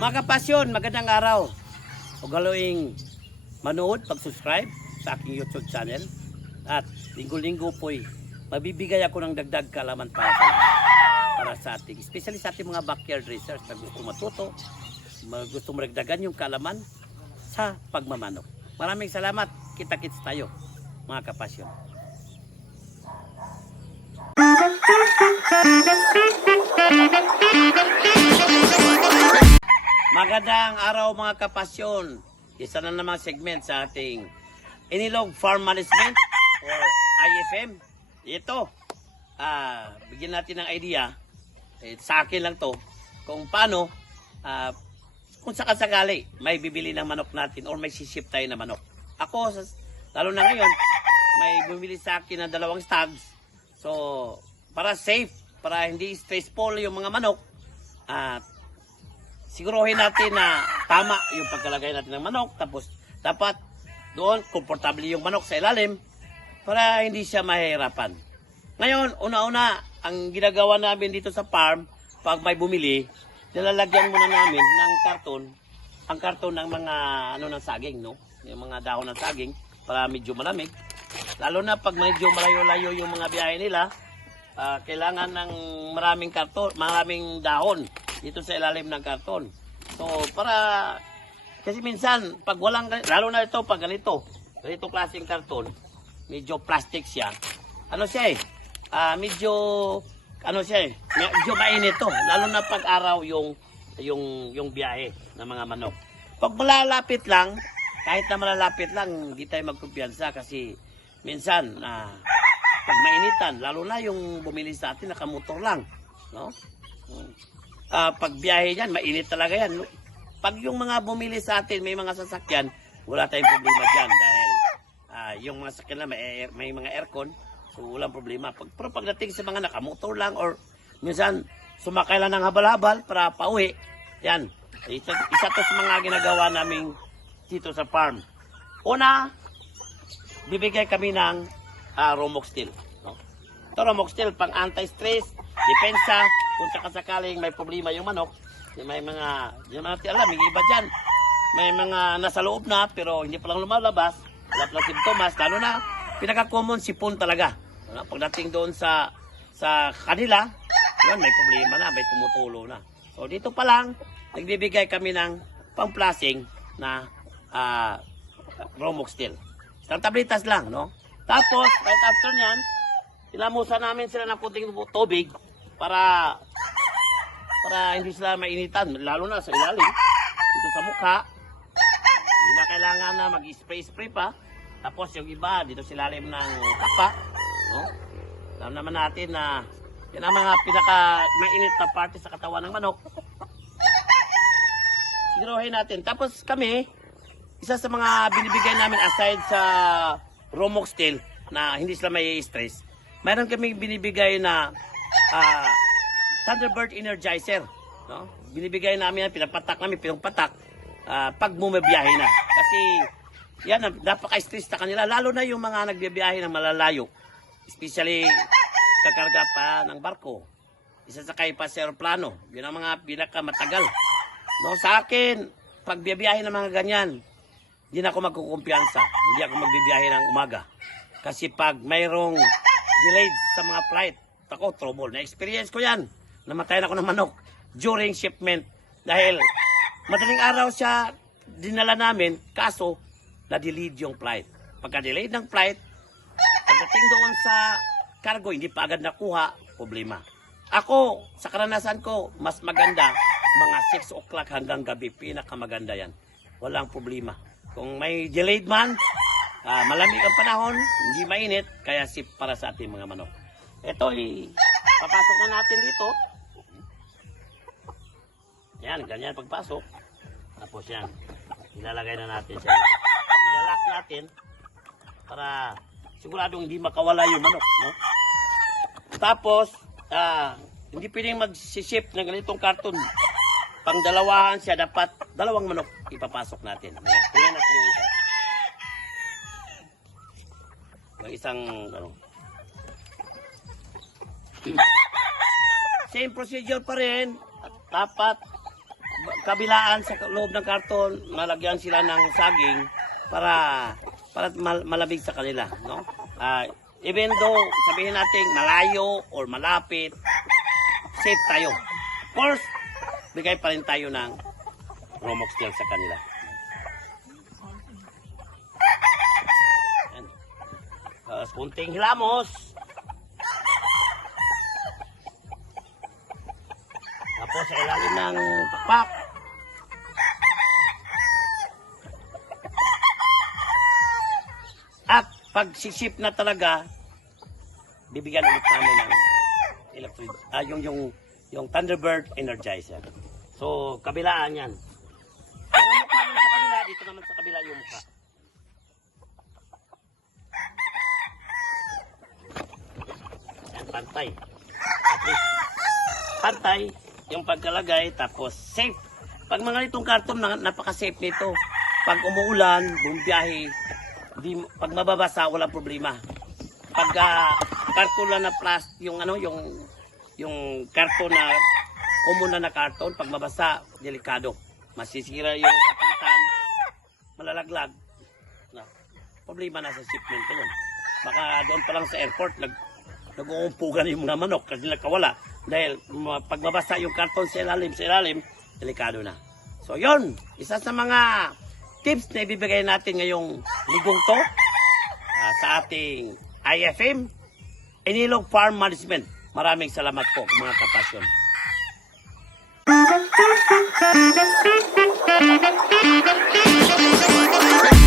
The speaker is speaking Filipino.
Mga kapasyon, magandang araw. Huwag galoing manood, pag-subscribe sa aking YouTube channel. At linggo-linggo po'y mabibigay ako ng dagdag kaalaman para sa ating, especially sa ating mga backyard racers na gusto matuto, gusto maragdagan yung kaalaman sa pagmamanok. Maraming salamat. Kita-kits tayo, mga kapasyon. Magandang araw mga kapasyon. Isa na namang segment sa ating Inilog Farm Management or IFM. Ito, bigyan natin ng idea, sa akin lang to, kung paano, kung sakasakali may bibili ng manok natin or may siship tayo na manok. Ako, lalo na ngayon, may bumili sa akin ng 2 stags. So, para safe, para hindi stressful yung mga manok, siguruhin natin na tama yung pagkalagay natin ng manok. Tapos dapat doon komportable yung manok sa ilalim para hindi siya mahirapan. Ngayon, una-una, ang ginagawa namin dito sa farm, pag may bumili, nilalagyan muna namin ng karton, ang karton ng mga ng saging, no? Yung mga dahon ng saging para medyo malamig. Lalo na pag medyo malayo-layo yung mga biyahe nila, kailangan ng maraming karton, maraming dahon dito sa ilalim ng karton. So, kasi minsan, pag walang, lalo na ito, pag ganito klaseng karton, medyo plastic siya. Medyo mainit to. Lalo na pag araw yung biyahe ng mga manok. Pag malalapit lang, kahit na malalapit lang, hindi tayo magkumpiyansa kasi minsan, pag mainitan, lalo na yung bumili sa atin, nakamotor lang, no? Pag biyahe yan, mainit talaga yan. Pag yung mga bumili sa atin, may mga sasakyan, wala tayong problema dyan dahil yung mga sasakyan na may mga aircon, so walang problema. Pero pagdating sa mga nakamotor lang or minsan sumakay lang ng habal-habal para pauwi, yan. Isa to sa mga ginagawa namin dito sa farm. Una, bibigay kami ng Romox Steel. No? Ito Romox Steel, pang anti-stress, depensa, kung sakasakaling may problema yung manok, may mga, yung natin alam, may iba dyan, may mga nasa loob na, pero hindi pa lang lumalabas, wala pa lang simptomas, lalo na, pinaka-common sipon talaga. Pagdating doon sa kanila, yun, may problema na, may tumutulo na. So, dito pa lang, nagbibigay kami ng pang-plasing na Romox Steel. Isang tablitas lang, no? Tapos, right after nyan, ilamusan namin sila ng kunting tubig para hindi sila mainitan, lalo na sa ilalim, dito sa mukha. Hindi na kailangan na mag-spray pa. Tapos yung iba, dito sa ilalim ng kapa. No? Alam naman natin na yan ang mga pinaka-mainit na parte sa katawan ng manok. Siguruhin natin. Tapos kami, isa sa mga binibigay namin aside sa Romox Steel na hindi sila may stress, mayroon kami binibigay na Thunderbird Energizer, no? Binibigay namin yan, pinapatak pag bumabiyahe na. Kasi yan, napaka-stress sa kanila, lalo na yung mga nagbibiyahe ng malalayo. Especially, kakarga pa ng barko. Isasakay pa sa aeroplano. Yun ang mga pinakamatagal. No, sa akin, pag biyahe ng mga ganyan, hindi na ako magkukumpiyansa. Hindi ako magbibiyahe ng umaga. Kasi pag mayroong delayed sa mga flight, ako, trouble. Na-experience ko yan. Namatayan ako ng manok during shipment. Dahil madaling araw siya dinala namin, kaso na-delayed yung flight. Pagka-delayed ng flight, pagdating doon sa cargo, hindi pa agad nakuha, problema. Ako, sa karanasan ko, mas maganda, mga 6 o'clock hanggang gabi, pinakamaganda yan. Walang problema. Kung may delayed man, malamig ang panahon, hindi mainit, kaya safe para sa ating mga manok. Ito, papasok na natin dito. Yan, ganyan pagpasok. Tapos yan, ilalagay na natin siya. Ilalak natin para siguradong hindi makawala yung manok. No? Tapos, hindi pwedeng mag-ship ng ganitong karton. Pang dalawahan siya, dapat 2 manok ipapasok natin. Tingnan natin yung isa. Yung isang, same procedure pa rin. Dapat kabilaan sa loob ng karton, malagyan sila ng saging para malamig sa kanila, no? Even though sabihin natin malayo or malapit, safe tayo. Of course, bigay pa rin tayo ng Romoxtil sa kanila. Yan. Kunting hilamos. Tapos sa ilalim ng pakpak. At pag sisip na talaga, bibigyan ulit namin ng electric, yung Thunderbird Energizer. So, kabilaan yan. Yung mukha mo sa kabila, dito naman sa kabila yung mukha. Yan, pantay. At least, pantay yung pagkalagay, tapos safe. Pag mga itong karton, napaka-safe nito. Pag umuulan, bumibiyahe, pag mababasa, walang problema. Pag karton lang na plastic, yung karton na common na karton, pag mabasa, delikado. Masisira yung kapitan, malalaglag. Na, problema na sa shipment ko yun. Baka doon pa lang sa airport, nag-uumpugan yung mga manok kasi nakawala. Dahil pag mabasa yung karton sa ilalim, delikado na. So yun, isa sa mga tips na ibibigay natin ngayong ligong to sa ating IFM, Inilog Farm Management. Maraming salamat po mga kapasyon.